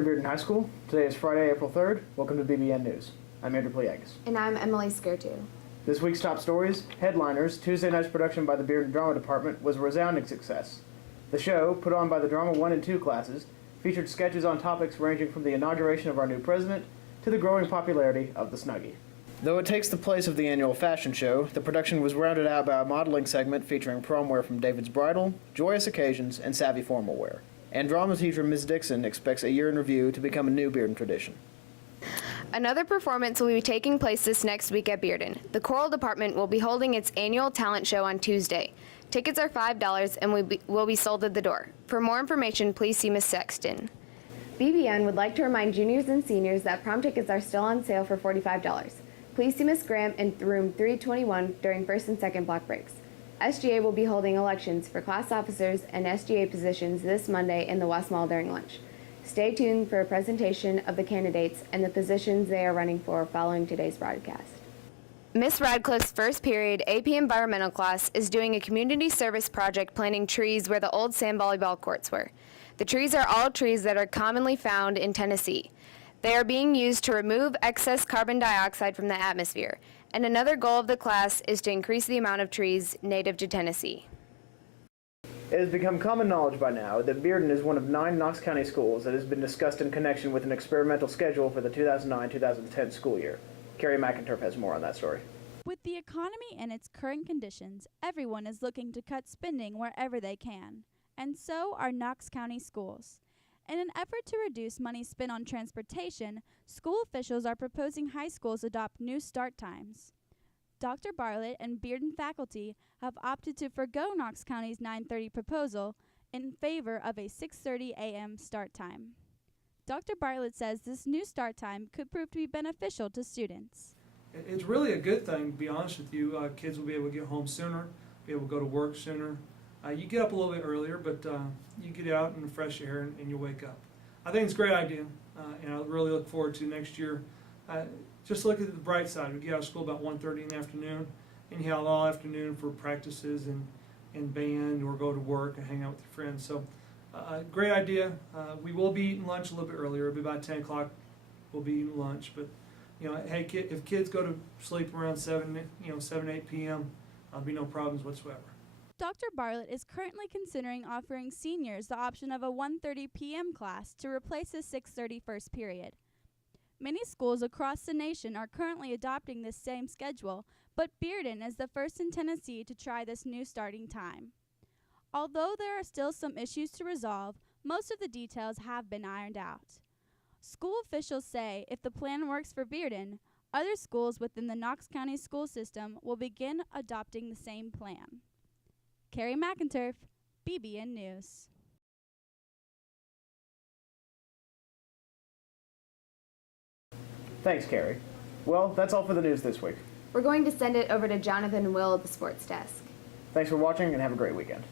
morning, Bearden High School. Today is Friday, April 3rd. Welcome to BBN News. I'm Andrew Pliagas. And I'm Emily Skirtu. This week's top stories, headliners, Tuesday night's production by the Bearden Drama Department was a resounding success. The show, put on by the Drama 1 and 2 classes, featured sketches on topics ranging from the inauguration of our new president to the growing popularity of the Snuggie. Though it takes the place of the annual fashion show, the production was rounded out by a modeling segment featuring prom wear from David's Bridal, joyous occasions, and savvy formal wear. And drama teacher Ms. Dixon expects a year in review to become a new Bearden tradition. Another performance will be taking place this next week at Bearden. The choral department will be holding its annual talent show on Tuesday. Tickets are $5 and will be sold at the door. For more information, please see Ms. Sexton. BBN would like to remind juniors and seniors that prom tickets are still on sale for $45. Please see Ms. Graham in room 321 during first and second block breaks. SGA will be holding elections for class officers and SGA positions this Monday in the West Mall during lunch. Stay tuned for a presentation of the candidates and the positions they are running for following today's broadcast. Ms. Radcliffe's first period AP Environmental class is doing a community service project planting trees where the old sand volleyball courts were. The trees are all trees that are commonly found in Tennessee. They are being used to remove excess carbon dioxide from the atmosphere, and another goal of the class is to increase the amount of trees native to Tennessee. It has become common knowledge by now that Bearden is one of 9 Knox County schools that has been discussed in connection with an experimental schedule for the 2009-2010 school year. Carrie McInturf has more on that story. With the economy and its current conditions, everyone is looking to cut spending wherever they can, and so are Knox County schools. In an effort to reduce money spent on transportation, school officials are proposing high schools adopt new start times. Dr. Bartlett and Bearden faculty have opted to forgo Knox County's 9:30 proposal in favor of a 6:30 a.m. start time. Dr. Bartlett says this new start time could prove to be beneficial to students. It's really a good thing, to be honest with you. Kids will be able to get home sooner, be able to go to work sooner. You get up a little bit earlier, but you get out in the fresh air and you wake up. I think it's a great idea, and I really look forward to next year. Just look at the bright side. We get out of school about 1:30 in the afternoon, and you have all afternoon for practices and band, or go to work and hang out with your friends. So, great idea. We will be eating lunch a little bit earlier. It'll be about 10 o'clock. We'll be eating lunch, but hey, if kids go to sleep around 7, 8 p.m., there'll be no problems whatsoever. Dr. Bartlett is currently considering offering seniors the option of a 1:30 p.m. class to replace the 6:30 first period. Many schools across the nation are currently adopting this same schedule, but Bearden is the first in Tennessee to try this new starting time. Although there are still some issues to resolve, most of the details have been ironed out. School officials say if the plan works for Bearden, other schools within the Knox County school system will begin adopting the same plan. Carrie McInturf, BBN News. Thanks, Carrie. Well, that's all for the news this week. We're going to send it over to Jonathan and Will at the sports desk. Thanks for watching and have a great weekend.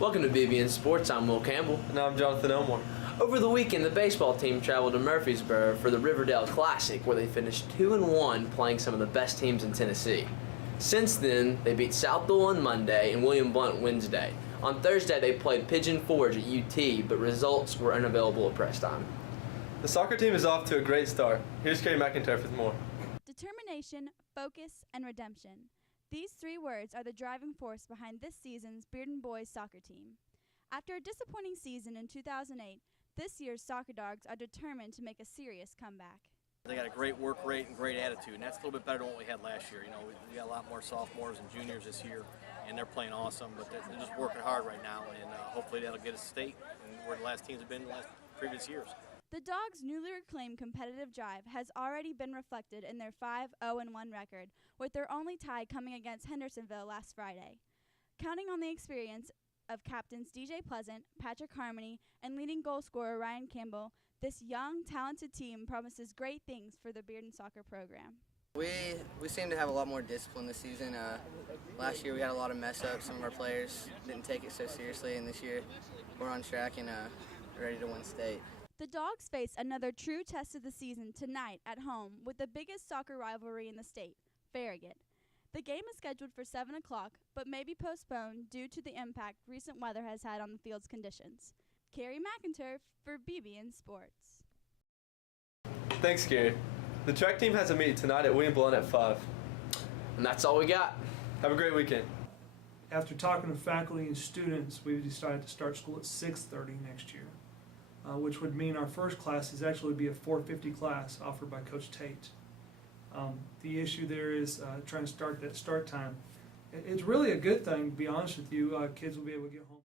Welcome to BBN Sports. I'm Will Campbell. And I'm Jonathan Elmore. Over the weekend, the baseball team traveled to Murfreesboro for the Riverdale Classic, where they finished 2-1 playing some of the best teams in Tennessee. Since then, they beat Southville on Monday and William Blount Wednesday. On Thursday, they played Pigeon Forge at UT, but results were unavailable at press time. The soccer team is off to a great start. Here's Carrie McInturf with more. Determination, focus, and redemption. These 3 words are the driving force behind this season's Bearden boys soccer team. After a disappointing season in 2008, this year's Soccer Dogs are determined to make a serious comeback. They got a great work rate and great attitude, and that's a little bit better than what we had last year. We got a lot more sophomores and juniors this year, and they're playing awesome, but they're just working hard right now, and hopefully that'll get us state and where the last teams have been in the previous years. The Dogs' newly reclaimed competitive drive has already been reflected in their 5-0-1 record, with their only tie coming against Hendersonville last Friday. Counting on the experience of captains DJ Pleasant, Patrick Harmony, and leading goal scorer Ryan Campbell, this young, talented team promises great things for the Bearden soccer program. We seem to have a lot more discipline this season. Last year we had a lot of mess ups. Some of our players didn't take it so seriously, and this year we're on track and ready to win state. The Dogs face another true test of the season tonight at home with the biggest soccer rivalry in the state, Farragut. The game is scheduled for 7 o'clock, but may be postponed due to the impact recent weather has had on the field's conditions. Carrie McIntyre for BBN Sports. Thanks, Gary. The track team has a meet tonight at William Blount at 5. And that's all we got. Have a great weekend. After talking to faculty and students, we've decided to start school at 6:30 next year, which would mean our first class is actually be a 4:50 class offered by Coach Tate. The issue there is trying to start that start time. It's really a good thing, to be honest with you. Kids will be able to get home.